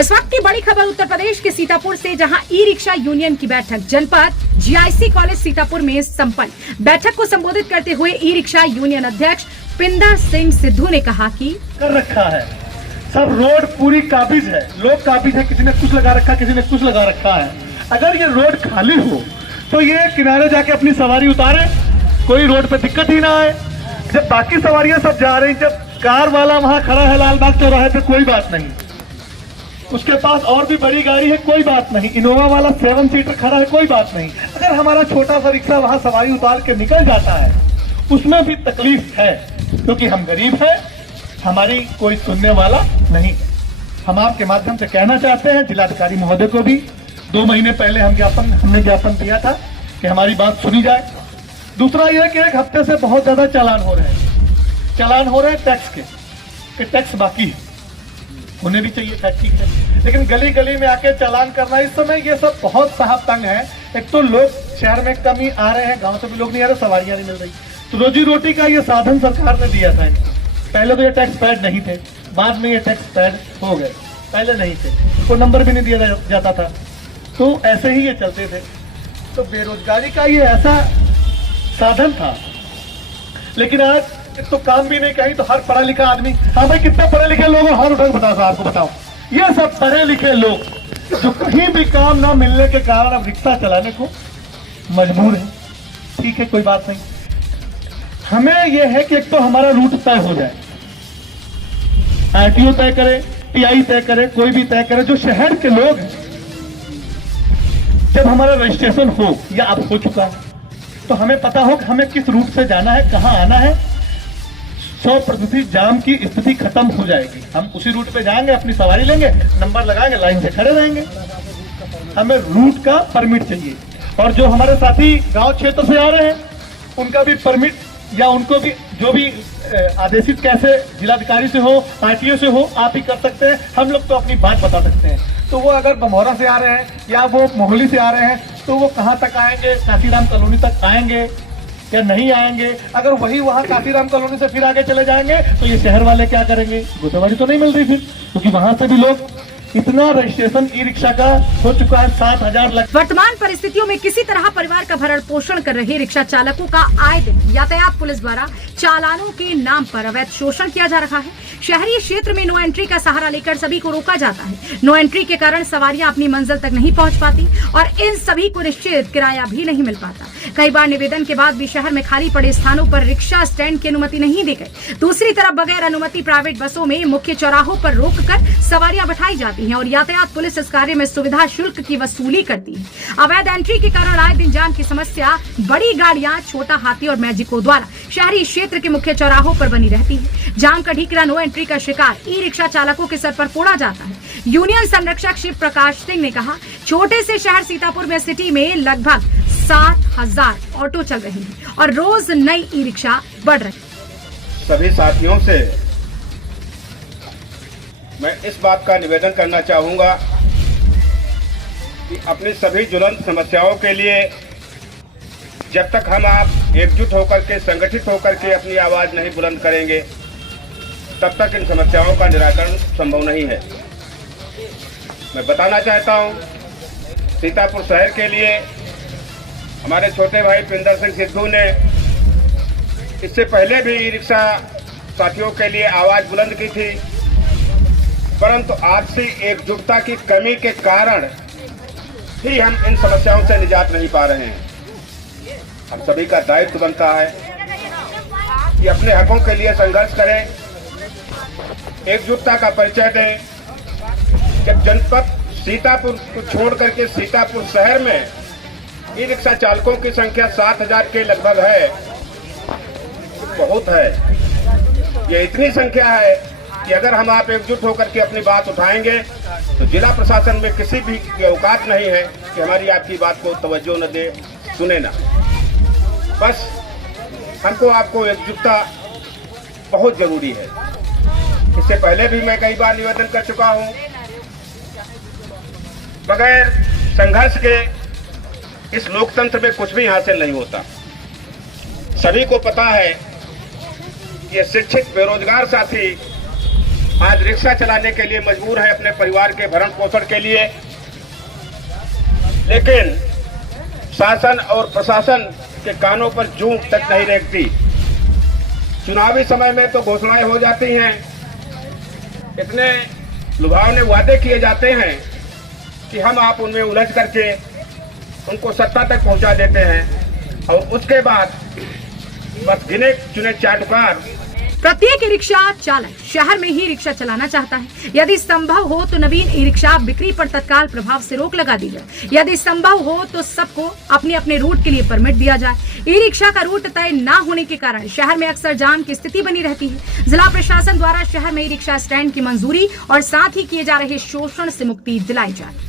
इस वक्त की बड़ी खबर उत्तर प्रदेश के सीतापुर से, जहां ई रिक्शा यूनियन की बैठक जनपद जीआईसी कॉलेज सीतापुर में संपन्न। बैठक को संबोधित करते हुए ई रिक्शा यूनियन अध्यक्ष पिंदर सिंह सिद्धू ने कहा कि कर रखा है सब रोड पूरी काबिज है, लोग काबिज है, किसी ने कुछ लगा रखा, किसी ने कुछ लगा रखा है। अगर ये रोड खाली हो तो ये किनारे जाके अपनी सवारी उतारे, कोई रोड पे दिक्कत ही ना आए। जब बाकी सवारियां सब जा रही, जब कार वाला वहां खड़ा है लालबाग चौराहे पे, कोई बात नहीं, उसके पास और भी बड़ी गाड़ी है, कोई बात नहीं, इनोवा वाला 7 सीटर खड़ा है, कोई बात नहीं। अगर हमारा छोटा सा रिक्शा वहां सवारी उतार के निकल जाता है, उसमें भी तकलीफ है, क्योंकि हम गरीब हैं, हमारी कोई सुनने वाला नहीं है। हम आपके माध्यम से कहना चाहते हैं जिलाधिकारी महोदय को भी, 2 महीने पहले हमने ज्ञापन दिया था कि हमारी बात सुनी जाए। दूसरा यह कि 1 हफ्ते से बहुत ज्यादा चालान हो रहे हैं टैक्स के, कि टैक्स बाकी है, होने भी चाहिए था, ठीक है, लेकिन गली गली में आके चालान करना, इस समय ये सब बहुत साहब तंग है। एक तो लोग शहर में कम ही आ रहे हैं, गांव से भी लोग नहीं आ रहे, सवारियां नहीं मिल रही, तो रोजी रोटी का ये साधन सरकार ने दिया था इनको। पहले तो ये टैक्स पैड नहीं थे, बाद में ये टैक्स पैड हो गए, पहले नहीं थे, कोई नंबर भी नहीं दिया जाता था, तो ऐसे ही ये चलते थे। तो बेरोजगारी का ये ऐसा साधन था। लेकिन आज तो काम भी नहीं, कहीं तो हर पढ़ा लिखा आदमी, हाँ भाई कितने पढ़े लिखे लोग हो, हाथ उठा के बताओ साहब को, बताओ। ये सब पढ़े लिखे लोग जो कहीं भी काम ना मिलने के कारण अब रिक्शा चलाने को मजबूर है। ठीक है, कोई बात नहीं, हमें यह है कि एक तो हमारा रूट तय हो जाए, आरटीओ तय करे, टीआई तय करे, कोई भी तय करे, जो शहर के लोग हैं, जब हमारा रजिस्ट्रेशन हो या अब हो चुका है, तो हमें पता हो कि हमें किस रूट से जाना है, कहां आना है। 100% जाम की स्थिति खत्म हो जाएगी। हम उसी रूट पे जाएंगे, अपनी सवारी लेंगे, नंबर लगाएंगे, लाइन से खड़े रहेंगे। हमें रूट का परमिट चाहिए। और जो हमारे साथी गांव क्षेत्र से आ रहे हैं, उनका भी परमिट, या उनको भी जो भी आदेशित कैसे जिलाधिकारी से हो, आरटीओ से हो, आप ही कर सकते हैं। हम लोग तो अपनी बात बता सकते हैं। तो वो अगर बमौरा से आ रहे हैं या वो मोहाली से आ रहे हैं, तो वो कहाँ तक आएंगे, काशीराम कॉलोनी तक आएंगे या नहीं आएंगे। अगर वही वहां काशीराम कॉलोनी से फिर आगे चले जाएंगे, तो ये शहर वाले क्या करेंगे, घुसवारी तो नहीं मिल रही फिर, क्योंकि वहां से भी लोग, इतना रजिस्ट्रेशन ई रिक्शा का हो चुका है, 7,000 लग। वर्तमान परिस्थितियों में किसी तरह परिवार का भरण पोषण कर रहे रिक्शा चालकों का आए दिन यातायात पुलिस द्वारा चालानों के नाम पर अवैध शोषण किया जा रहा है। शहरी क्षेत्र में नो एंट्री का सहारा लेकर सभी को रोका जाता है। नो एंट्री के कारण सवारियां अपनी मंजिल तक नहीं पहुंच पाती और इन सभी को निश्चित किराया भी नहीं मिल पाता। कई बार निवेदन के बाद भी शहर में खाली पड़े स्थानों पर रिक्शा स्टैंड की अनुमति नहीं दी गई। दूसरी तरफ बगैर अनुमति प्राइवेट बसों में मुख्य चौराहों पर रोककर सवारियां बैठाई जाती हैं और यातायात पुलिस इस कार्य में सुविधा शुल्क की वसूली करती है। अवैध एंट्री के कारण आए दिन जाम की समस्या बड़ी गाड़ियां, छोटा हाथी और मैजिकों द्वारा शहरी क्षेत्र के मुख्य चौराहों पर बनी रहती है। जाम का ठीकरा नो एंट्री का शिकार ई रिक्शा चालकों के सर पर फोड़ा जाता है। यूनियन संरक्षक शिव प्रकाश सिंह ने कहा, छोटे से शहर सीतापुर में सिटी में लगभग 7,000 ऑटो चल रहे हैं और रोज नई ई रिक्शा बढ़ रही है। सभी साथियों से मैं इस बात का निवेदन करना चाहूंगा कि अपनी सभी ज्वलंत समस्याओं के लिए जब तक हम आप एकजुट होकर के, संगठित होकर के अपनी आवाज नहीं बुलंद करेंगे, तब तक इन समस्याओं का निराकरण संभव नहीं है। मैं बताना चाहता हूं, सीतापुर शहर के लिए हमारे छोटे भाई पिंदर सिंह सिद्धू ने इससे पहले भी ई रिक्शा साथियों के लिए आवाज बुलंद की थी, परंतु आपसी एकजुटता की कमी के कारण ही हम इन समस्याओं से निजात नहीं पा रहे हैं। हम सभी का दायित्व बनता है कि अपने हकों के लिए संघर्ष करें, एकजुटता का परिचय दें। जब जनपद सीतापुर को छोड़ करके सीतापुर शहर में ई रिक्शा चालकों की संख्या 7,000 के लगभग है, बहुत है। ये इतनी संख्या है कि अगर हम आप एकजुट होकर के अपनी बात उठाएंगे, तो जिला प्रशासन में किसी भी की औकात नहीं है कि हमारी आपकी बात को तवज्जो न दे, सुने ना। बस हमको आपको एकजुटता बहुत जरूरी है। इससे पहले भी मैं कई बार निवेदन कर चुका हूं, बगैर संघर्ष के इस लोकतंत्र में कुछ भी हासिल नहीं होता। सभी को पता है कि शिक्षित बेरोजगार साथी आज रिक्शा चलाने के लिए मजबूर है अपने परिवार के भरण पोषण के लिए, लेकिन शासन और प्रशासन के कानों पर जूं तक नहीं रेंगती। चुनावी समय में तो घोषणाएं हो जाती हैं, इतने लुभावने वादे किए जाते हैं कि हम आप उनमें उलझ करके उनको सत्ता तक पहुंचा देते हैं और उसके बाद बस गिने चुने चाटुकार। प्रत्येक ई रिक्शा चालक शहर में ही रिक्शा चलाना चाहता है। यदि संभव हो तो नवीन ई रिक्शा बिक्री पर तत्काल प्रभाव से रोक लगा दी जाए। यदि संभव हो तो सबको अपने अपने रूट के लिए परमिट दिया जाए। ई रिक्शा का रूट तय न होने के कारण शहर में अक्सर जाम की स्थिति बनी रहती है। जिला प्रशासन द्वारा शहर में ई रिक्शा स्टैंड की मंजूरी और साथ ही किए जा रहे शोषण से मुक्ति दिलाई जाए।